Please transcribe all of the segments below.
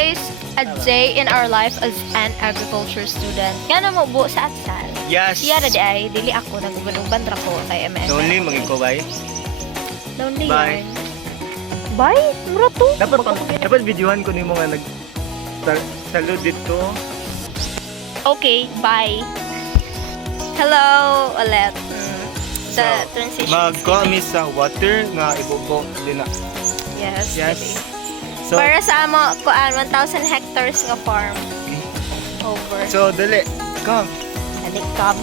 guys, a day in our life as an agriculture student. Nga na mo buo sa atsal. Yes. Siya na di ay, dili ako nag-uban ra ko kay MS. Lonely, maging ko ba? Lonely Bye. yarn. Bye? Mura to? Dapat videohan ko ni mo nga salud dito. Okay, bye. Hello, ulit. The transition. Mag-kami sa water nga ibubo din na. Yes. Yes. dili. So, Para sa amo, kuan 1,000 hectares nga farm. Over. so dali. Come. Adik kam.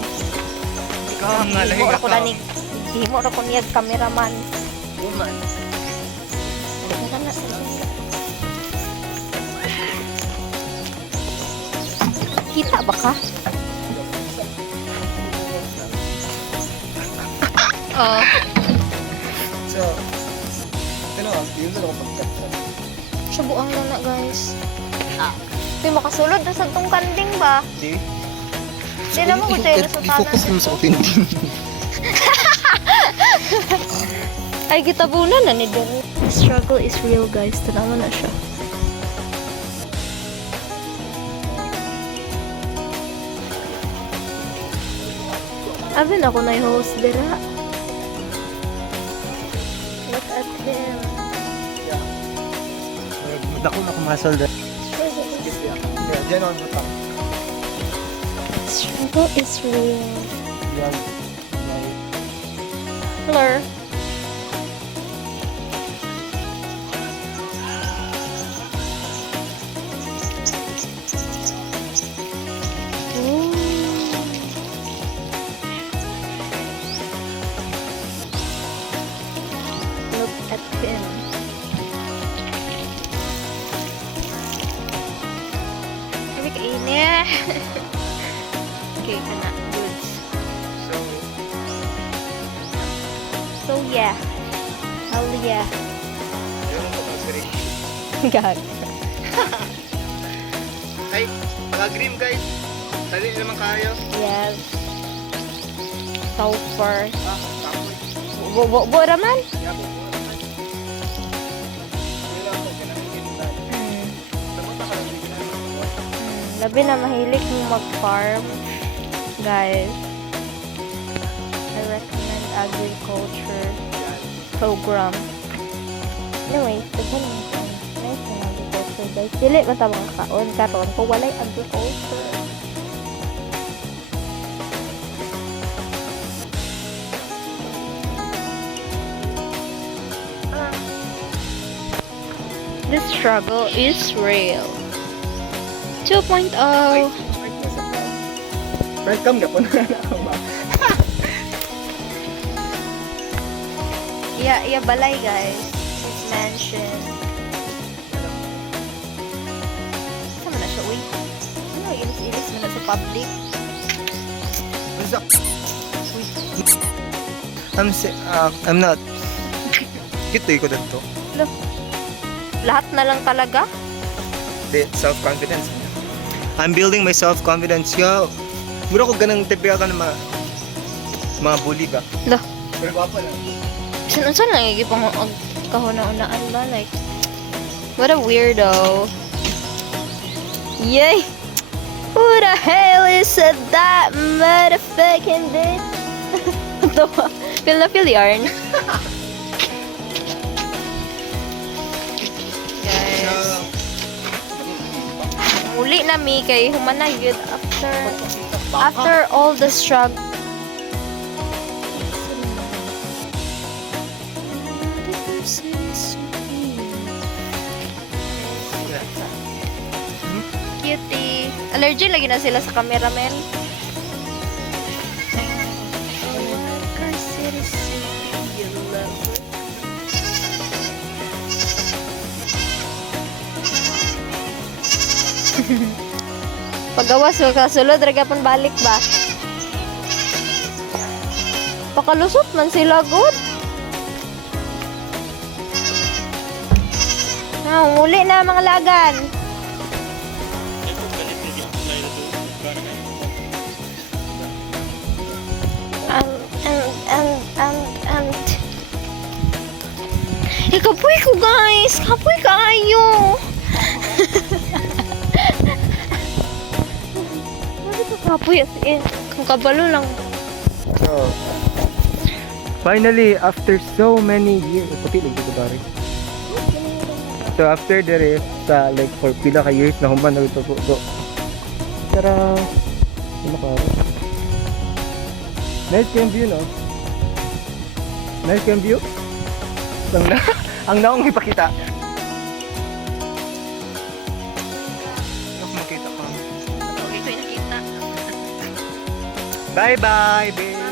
Come nga lahi Di mo ka ako ka. nanig. Di mo ako niyag cameraman. Woman. Kita ba ka? Oh. So, yun na ako pagkakita. Subuang na na guys. Di makasulod na sa tong kanding ba? Di? Di na mo ko tayo resultanan. I-focus mo sa offending. Ay, gitabunan na ni Derek. The struggle is real guys. Tanawa na siya. Abin ako na yung host dira. Look at him. Dako na kumasol dahil. Yeah, dyan ako butang. Struggle is real. Yan. Blur. Look at him. Sabi ka ini. Okay, kana. Goods. So yeah. Hell yeah. Gag. Ay, pag-agreem guys. Dali naman kayo. Yes. Sulfur. Kapoy. Bo raman? Yeah, bubuo naman. Wala ako, kinamigin. Dapat ka lang ginagawa. Labi na mahilig mong mag-farm. Guys. I recommend agriculture program. Anyways, daghan mo ito. Nice na agriculture guys. Dili ba tabang kaon karon kung walay agriculture. The struggle is real. 2.0. Welcome ka po na ako ba? Yeah, balay guys. His mansion. Sama na siya, uy. Ano, ilis-ilis mo na sa public. What's up? I'm not. Kitoy ko dito. Look. Lahat na lang talaga. Self-confidence. I'm building my self-confidence. Yo, mura ko ganang tipikal ka ng mga bully ba? Look. Pero guwapo lang. Saan lang yung pang kahuna-unaan ba? Like, what a weirdo. Yay! Who the hell is that motherfucking bitch? Ito ba? Feel na feel yarn. Guys. Muli na mi kay humanay yun after all the struggle. Cutie. Allergy lagi na sila sa cameraman. Pagawas mo kasulod, ragapon balik ba? Pakalusot man sila, good. Muli na mga lagan. Kapoy ko guys! Kapoy kayo! Apoy as in. Kung kabalo lang. So, finally, after so many years, puti lang dito pare. So after the rest, sa like for pila ka years na human na ito po. Tara, ano ka? Nice cam view, no? Nice cam view? Ang naong ipakita. Makita pa. Okay ko nakita. Bye bye, babe.